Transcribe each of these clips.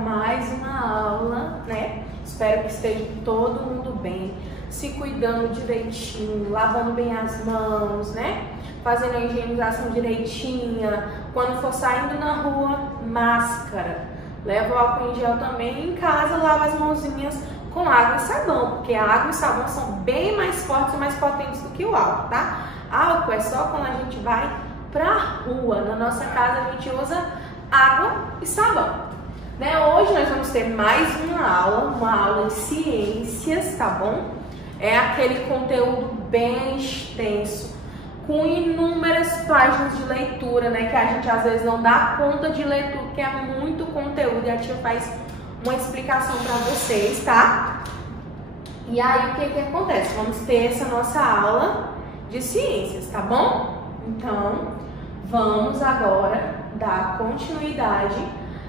mais uma aula, né? Espero que esteja todo mundo bem, se cuidando direitinho, lavando bem as mãos, né? Fazendo a higienização direitinha. Quando for saindo na rua, máscara. Leva o álcool em gel também. Em casa, lava as mãozinhas com água e sabão, porque a água e sabão são bem mais fortes e mais potentes do que o álcool, tá? Álcool é só quando a gente vai pra rua. Na nossa casa a gente usa água e sabão. Né? Hoje nós vamos ter mais uma aula em ciências, tá bom? É aquele conteúdo bem extenso, com inúmeras páginas de leitura, né? Que a gente às vezes não dá conta de ler tudo, porque é muito conteúdo e a tia faz uma explicação para vocês, tá? E aí o que acontece? Vamos ter essa nossa aula de ciências, tá bom? Então, vamos agora dar continuidade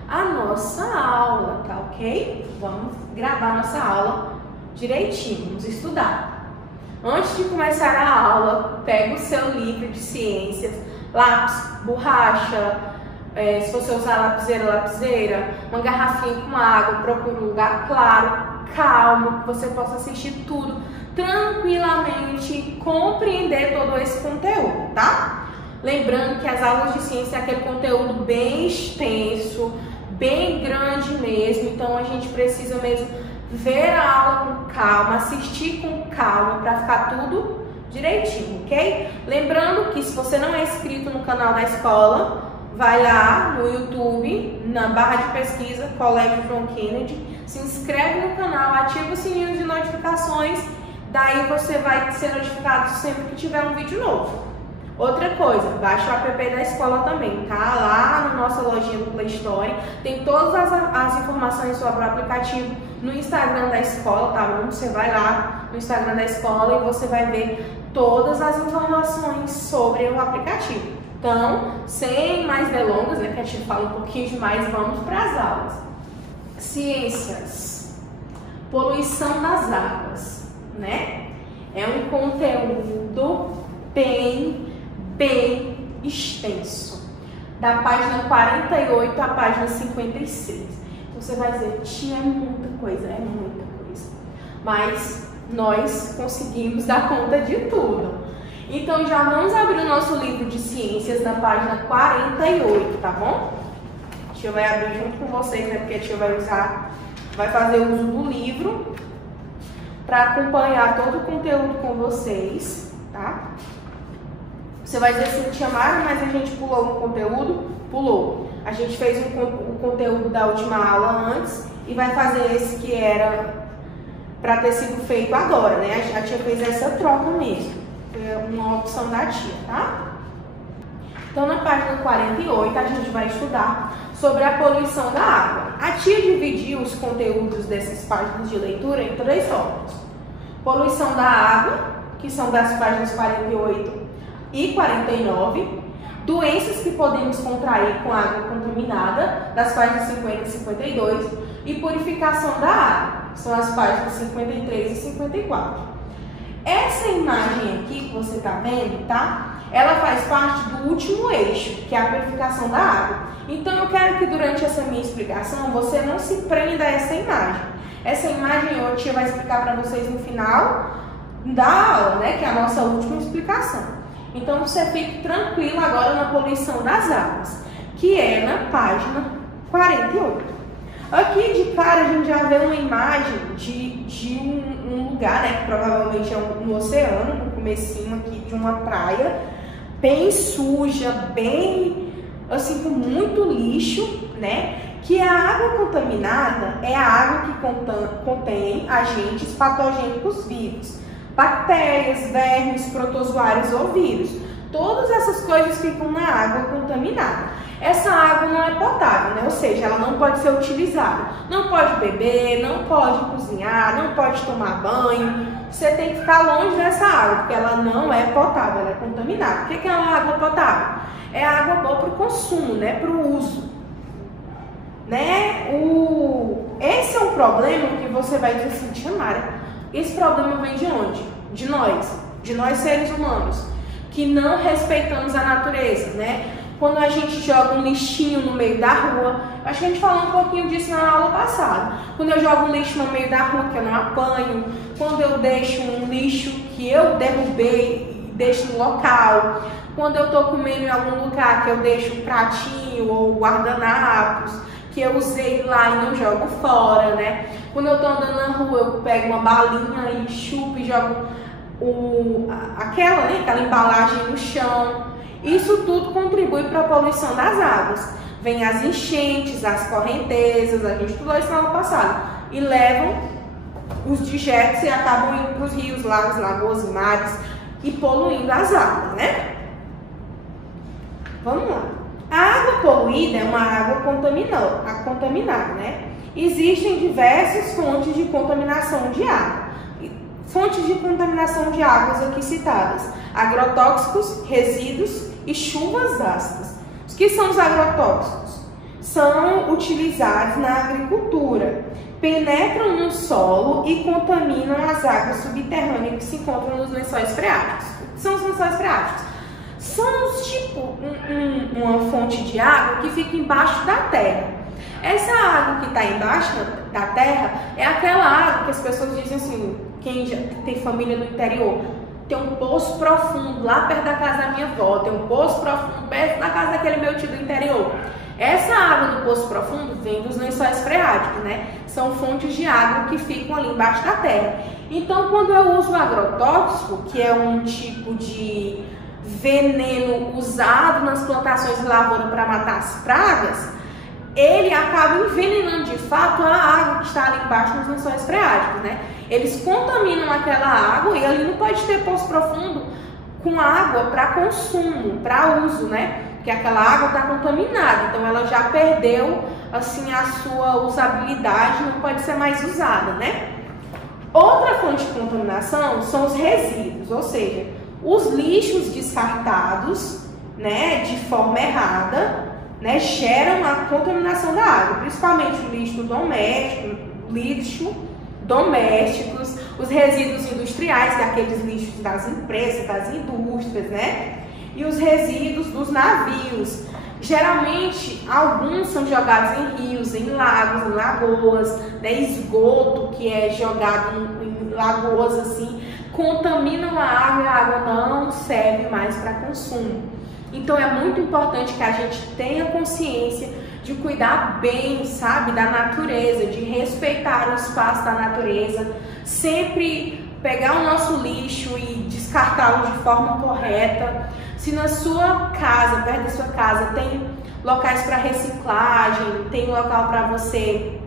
à nossa aula, tá ok? Vamos gravar nossa aula direitinho, vamos estudar. Antes de começar a aula, pega o seu livro de ciências, lápis, borracha, se você usar lapiseira, uma garrafinha com água, procure um lugar claro, calmo, que você possa assistir tudo tranquilamente e compreender todo esse conteúdo, tá? Lembrando que as aulas de ciência é aquele conteúdo bem extenso, bem grande mesmo, então a gente precisa mesmo ver a aula com calma, assistir com calma para ficar tudo direitinho, ok? Lembrando que se você não é inscrito no canal da escola, vai lá no YouTube, na barra de pesquisa, Colégio João Kennedy, se inscreve no canal, ativa o sininho de notificações, daí você vai ser notificado sempre que tiver um vídeo novo. Outra coisa, baixa o app da escola também, tá? Lá na nossa lojinha do Play Store, tem todas as informações sobre o aplicativo no Instagram da escola, tá bom? Você vai lá no Instagram da escola e você vai ver todas as informações sobre o aplicativo. Então, sem mais delongas, né, que a gente fala um pouquinho demais, vamos para as aulas. Ciências. Poluição das águas, né? É um conteúdo bem extenso, da página 48 à página 56. Você vai dizer, tia, é muita coisa, mas nós conseguimos dar conta de tudo. Então já vamos abrir o nosso livro de ciências na página 48, tá bom? A tia vai abrir junto com vocês, né? Porque a tia vai fazer uso do livro para acompanhar todo o conteúdo com vocês, tá? Você vai dizer assim, tia Mara, mas a gente pulou um conteúdo? Pulou. A gente fez o conteúdo da última aula antes e vai fazer esse que era para ter sido feito agora, né? A tia fez essa troca mesmo. Foi uma opção da tia, tá? Então, na página 48, a gente vai estudar sobre a poluição da água. A tia dividiu os conteúdos dessas páginas de leitura em 3 tópicos. Poluição da água, que são das páginas 48 e 49, doenças que podemos contrair com água contaminada, das páginas 50 e 52, e purificação da água, são as páginas 53 e 54. Essa imagem aqui que você está vendo, tá? Ela faz parte do último eixo, que é a purificação da água. Então eu quero que durante essa minha explicação você não se prenda a essa imagem. Essa imagem a tia vai explicar para vocês no final da aula, né? Que é a nossa última explicação. Então você fique tranquilo agora na poluição das águas, que é na página 48. Aqui de cara a gente já vê uma imagem de um lugar, né, que provavelmente é no oceano, no comecinho aqui de uma praia, bem suja, bem assim, com muito lixo, né? Que a água contaminada é a água que contém agentes patogênicos vivos. Bactérias, vermes, protozoários ou vírus. Todas essas coisas ficam na água contaminada. Essa água não é potável, né? Ou seja, ela não pode ser utilizada. Não pode beber, não pode cozinhar, não pode tomar banho. Você tem que ficar longe dessa água, porque ela não é potável, ela é contaminada. O que é uma água potável? É água boa para o consumo, né? Para o uso. Né? Esse é um problema que você vai dizer assim, tia Mara, esse problema vem de onde? De nós seres humanos, que não respeitamos a natureza, né? quando a gente joga um lixinho no meio da rua. Acho que a gente falou um pouquinho disso na aula passada. Quando eu jogo um lixo no meio da rua que eu não apanho, quando eu deixo um lixo que eu derrubei e deixo no local, quando eu tô comendo em algum lugar que eu deixo um pratinho ou guardanapos que eu usei lá e não jogo fora, né? Quando eu tô andando na rua, eu pego uma balinha e chupo e jogo aquela embalagem no chão. Isso tudo contribui para a poluição das águas. Vem as enchentes, as correntezas, a gente estudou isso no ano passado, e levam os dejetos e acabam indo para os rios, lagos, lagoas e mares e poluindo as águas, né? Vamos lá. A água poluída é uma água contaminada, né? Existem diversas fontes de contaminação de água. Fontes de contaminação de águas aqui citadas: agrotóxicos, resíduos e chuvas ácidas. Os que são os agrotóxicos? São utilizados na agricultura, penetram no solo e contaminam as águas subterrâneas que se encontram nos lençóis freáticos. O que são os lençóis freáticos? São uma fonte de água que fica embaixo da terra. Essa água que está embaixo da terra é aquela água que as pessoas dizem assim, quem já tem família no interior, tem um poço profundo lá perto da casa da minha avó, tem um poço profundo perto da casa daquele meu tio do interior. Essa água do poço profundo vem dos lençóis freáticos, né? São fontes de água que ficam ali embaixo da terra. Então, quando eu uso o agrotóxico, que é um tipo de veneno usado nas plantações de lavoura para matar as pragas, ele acaba envenenando de fato a água que está ali embaixo nos lençóis freáticos, né? Eles contaminam aquela água e ali não pode ter poço profundo com água para consumo, para uso, né? Porque aquela água está contaminada, então ela já perdeu assim a sua usabilidade, não pode ser mais usada, né? Outra fonte de contaminação são os resíduos, ou seja, os lixos descartados, né, de forma errada, né, geram a contaminação da água, principalmente o lixo domésticos, os resíduos industriais, daqueles lixos das empresas, das indústrias, né, e os resíduos dos navios. Geralmente, alguns são jogados em rios, em lagos, em lagoas, né, esgoto que é jogado em lagoas assim, contaminam a água e a água não serve mais para consumo. Então é muito importante que a gente tenha consciência de cuidar bem, sabe, da natureza, de respeitar o espaço da natureza, sempre pegar o nosso lixo e descartá-lo de forma correta. Se na sua casa, perto da sua casa, tem locais para reciclagem, tem local para você,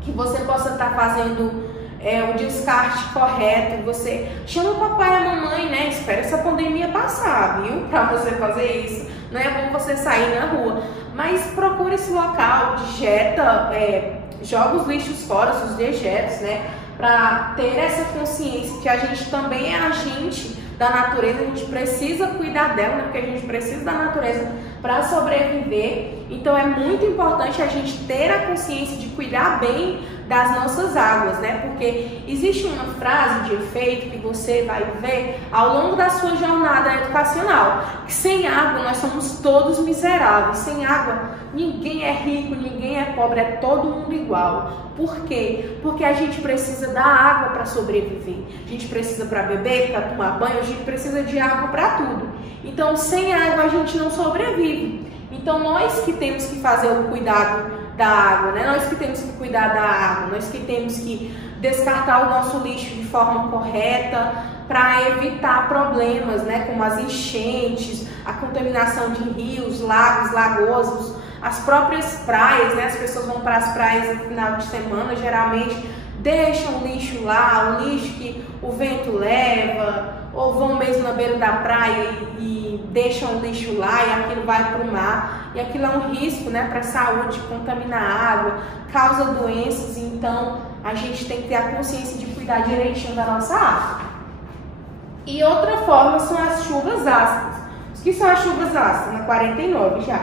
que você possa estar fazendo o descarte correto, você chama o papai e a mamãe, né? Espera essa pandemia passar, viu? Para você fazer isso. Não é bom você sair na rua, mas procura esse local, digeta, joga os lixos fora, os dejetos, né? Para ter essa consciência que a gente também é agente da natureza, a gente precisa cuidar dela, né? Porque a gente precisa da natureza para sobreviver. Então é muito importante a gente ter a consciência de cuidar bem das nossas águas, né? Porque existe uma frase de efeito que você vai ver ao longo da sua jornada educacional, que sem água nós somos todos miseráveis. Sem água ninguém é rico, ninguém é pobre, é todo mundo igual. Por quê? Porque a gente precisa da água para sobreviver. A gente precisa para beber, para tomar banho, a gente precisa de água para tudo. Então, sem água a gente não sobrevive. Então, nós que temos que fazer o cuidado da água, né? Nós que temos que cuidar da água, nós que temos que descartar o nosso lixo de forma correta para evitar problemas, né? Como as enchentes, a contaminação de rios, lagos, lagoas, as próprias praias, né? As pessoas vão para as praias no final de semana, geralmente deixam o lixo lá, o lixo que o vento leva, ou vão mesmo na beira da praia e deixam o lixo lá e aquilo vai para o mar. E aquilo é um risco, né, para a saúde, contaminar a água, causa doenças. Então a gente tem que ter a consciência de cuidar direitinho da nossa água. E outra forma são as chuvas ácidas. O que são as chuvas ácidas? Na 49 já.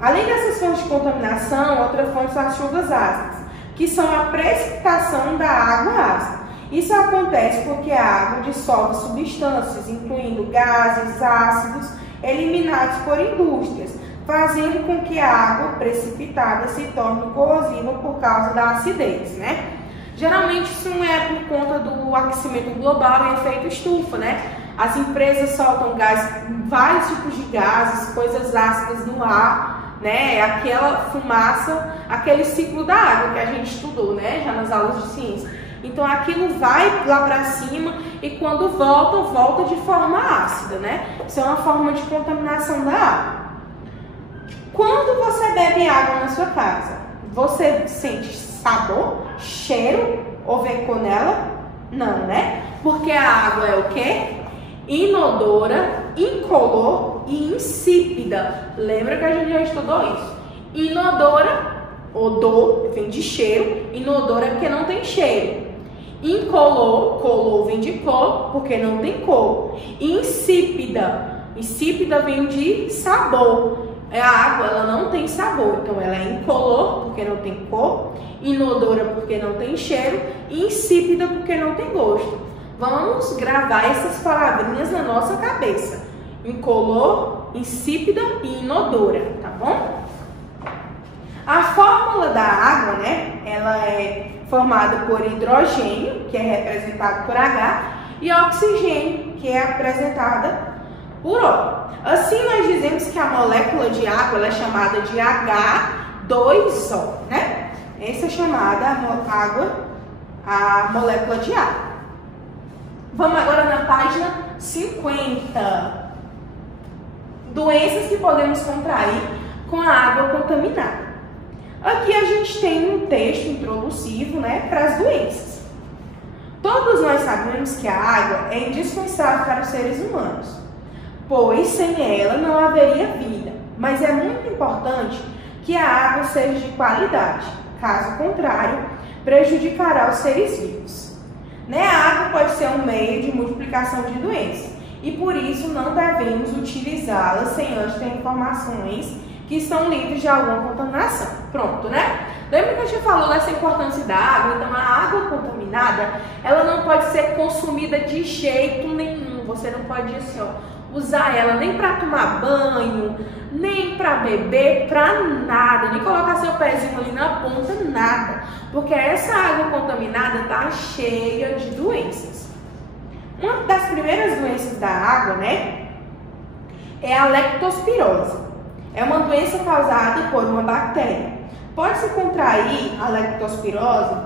Além dessas fontes de contaminação, outra fonte são as chuvas ácidas, que são a precipitação da água ácida. Isso acontece porque a água dissolve substâncias, incluindo gases, ácidos eliminados por indústrias, fazendo com que a água precipitada se torne corrosiva por causa da acidez, né? Geralmente isso não é por conta do aquecimento global e efeito estufa, né? As empresas soltam vários tipos de gases, coisas ácidas no ar, né? Aquela fumaça, aquele ciclo da água que a gente estudou, né? Já nas aulas de ciência. Então aquilo vai lá para cima e quando volta de forma ácida, né? Isso é uma forma de contaminação da água. Quando você bebe água na sua casa, você sente sabor, cheiro ou vê cor nela? Não, né? Porque a água é o quê? Inodora, incolor e insípida. Lembra que a gente já estudou isso? Inodora, odor, vem de cheiro. Inodora é porque não tem cheiro. Incolor, color vem de cor, porque não tem cor. Insípida, insípida vem de sabor. A água, ela não tem sabor, então ela é incolor, porque não tem cor, inodora, porque não tem cheiro, e insípida, porque não tem gosto. Vamos gravar essas palavrinhas na nossa cabeça. Incolor, insípida e inodora, tá bom? A fórmula da água, né, ela é formada por hidrogênio, que é representado por H, e oxigênio, que é apresentada por O. Assim, nós dizemos que a molécula de água ela é chamada de H2O, né? Essa é chamada a molécula de água. Vamos agora na página 50. Doenças que podemos contrair com a água contaminada. Aqui a gente tem um texto introduzivo, né, para as doenças. Todos nós sabemos que a água é indispensável para os seres humanos, pois sem ela não haveria vida. Mas é muito importante que a água seja de qualidade, caso contrário, prejudicará os seres vivos. Né? A água pode ser um meio de multiplicação de doenças e por isso não devemos utilizá-la sem antes ter informações que estão livres de alguma contaminação. Pronto, né? Lembra que a gente falou dessa importância da água? Então, a água contaminada, ela não pode ser consumida de jeito nenhum. Você não pode, assim, usar ela nem para tomar banho, nem para beber, para nada. Nem colocar seu pezinho ali na ponta, nada. Porque essa água contaminada está cheia de doenças. Uma das primeiras doenças da água, né, é a leptospirose. É uma doença causada por uma bactéria. Pode-se contrair a leptospirose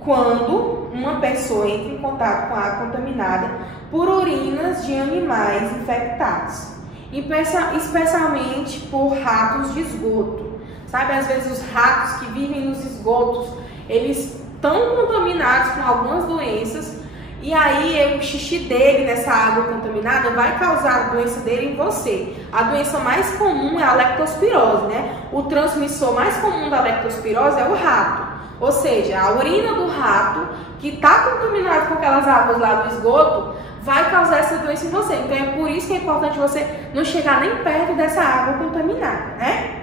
quando uma pessoa entra em contato com a água contaminada por urinas de animais infectados, especialmente por ratos de esgoto. Sabe, às vezes os ratos que vivem nos esgotos, eles estão contaminados com algumas doenças e aí o xixi dele nessa água contaminada vai causar a doença dele em você. A doença mais comum é a leptospirose, né? O transmissor mais comum da leptospirose é o rato. Ou seja, a urina do rato que está contaminado com aquelas águas lá do esgoto vai causar essa doença em você. Então é por isso que é importante você não chegar nem perto dessa água contaminada, né?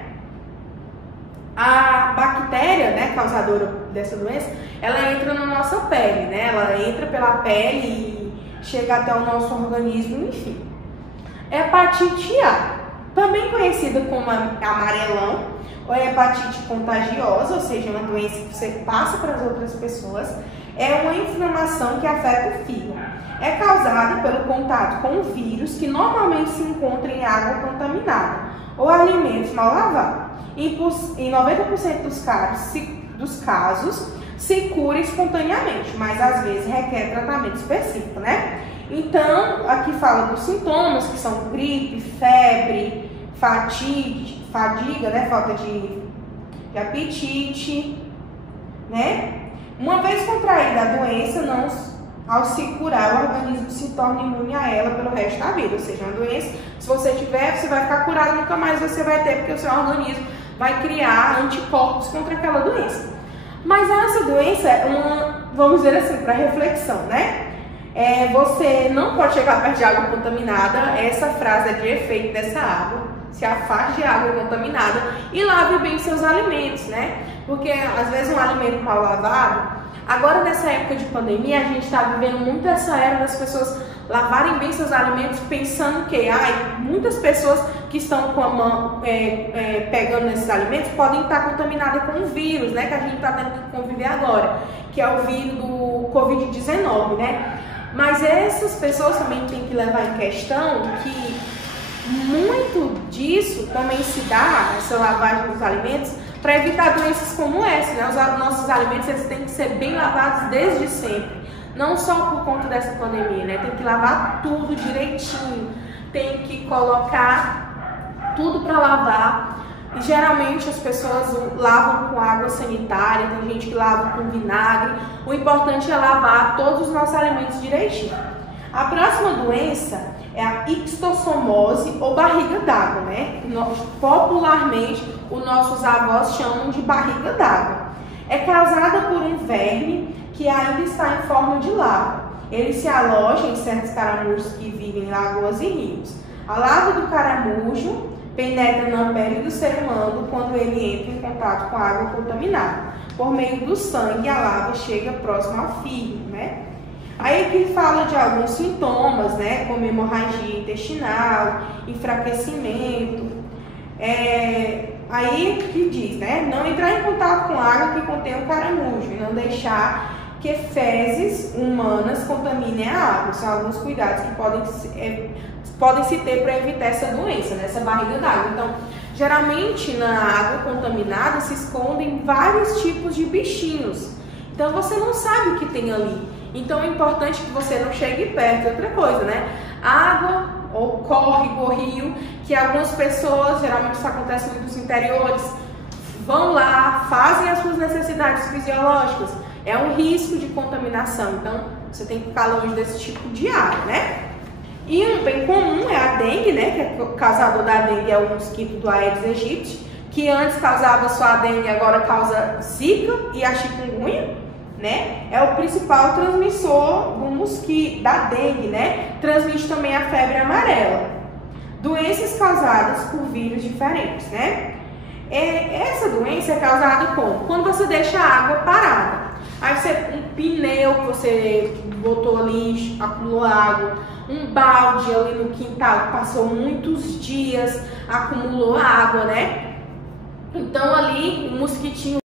A bactéria, né, causadora dessa doença, ela entra na nossa pele, né? Ela entra pela pele e chega até o nosso organismo, enfim. Hepatite A, também conhecida como amarelão, ou hepatite contagiosa, ou seja, uma doença que você passa para as outras pessoas, é uma inflamação que afeta o fígado. É causada pelo contato com o vírus que normalmente se encontra em água contaminada ou alimentos mal lavados. Em 90% dos casos se cura espontaneamente, mas às vezes requer tratamento específico, né? Então, aqui fala dos sintomas, que são gripe, febre, fadiga, né? Falta de apetite, né? Uma vez contraída a doença, ao se curar, o organismo se torna imune a ela pelo resto da vida. Ou seja, uma doença, se você tiver, você vai ficar curado, nunca mais você vai ter, porque o seu organismo vai criar anticorpos contra aquela doença. Mas essa doença é uma, vamos dizer assim, para reflexão, né? Você não pode chegar perto de água contaminada. Essa frase é de efeito dessa água. Se afaste de água contaminada e lave bem seus alimentos, né? Porque às vezes um alimento mal lavado. Agora nessa época de pandemia a gente está vivendo muito essa era das pessoas lavarem bem seus alimentos, pensando que muitas pessoas que estão com a mão pegando nesses alimentos podem estar contaminadas com o vírus, né, que a gente está tendo que conviver agora, que é o vírus do Covid-19, né? Mas essas pessoas também têm que levar em questão que muito disso também se dá, essa lavagem dos alimentos, para evitar doenças como essa, né? Os nossos alimentos, eles têm que ser bem lavados desde sempre, não só por conta dessa pandemia, né? Tem que lavar tudo direitinho, tem que colocar tudo para lavar. E geralmente as pessoas lavam com água sanitária, tem gente que lava com vinagre. O importante é lavar todos os nossos alimentos direitinho. A próxima doença é a ixtossomose ou barriga d'água, né? Popularmente, os nossos avós chamam de barriga d'água. É causada por um verme que ainda está em forma de larva. Ele se aloja em certos caramujos que vivem em lagoas e rios. A larva do caramujo penetra na pele do ser humano quando ele entra em contato com a água contaminada. Por meio do sangue, a larva chega próximo ao fígado, né? Aí aqui fala de alguns sintomas, né? Como hemorragia intestinal, enfraquecimento. Aí que diz, né? Não entrar em contato com água que contém o caramujo e não deixar que fezes humanas contaminem a água. São alguns cuidados que podem se ter para evitar essa doença, né? Essa barriga d'água. Então, geralmente na água contaminada se escondem vários tipos de bichinhos. Então você não sabe o que tem ali. Então é importante que você não chegue perto. Outra coisa, né? Água ou córrego ou rio, que algumas pessoas, geralmente isso acontece muito nos interiores, vão lá, fazem as suas necessidades fisiológicas. É um risco de contaminação. Então você tem que ficar longe desse tipo de água, né? E um bem comum é a dengue, né? Que é o causador da dengue, é o mosquito do Aedes aegypti, que antes causava só a dengue, agora causa zika e a chikungunya, né? É o principal transmissor do mosquito, da dengue, né? Transmite também a febre amarela. Doenças causadas por vírus diferentes, né? Essa doença é causada como? Quando você deixa a água parada. Aí um pneu que você botou ali, acumulou água, um balde ali no quintal que passou muitos dias, acumulou água, né? Então ali o mosquitinho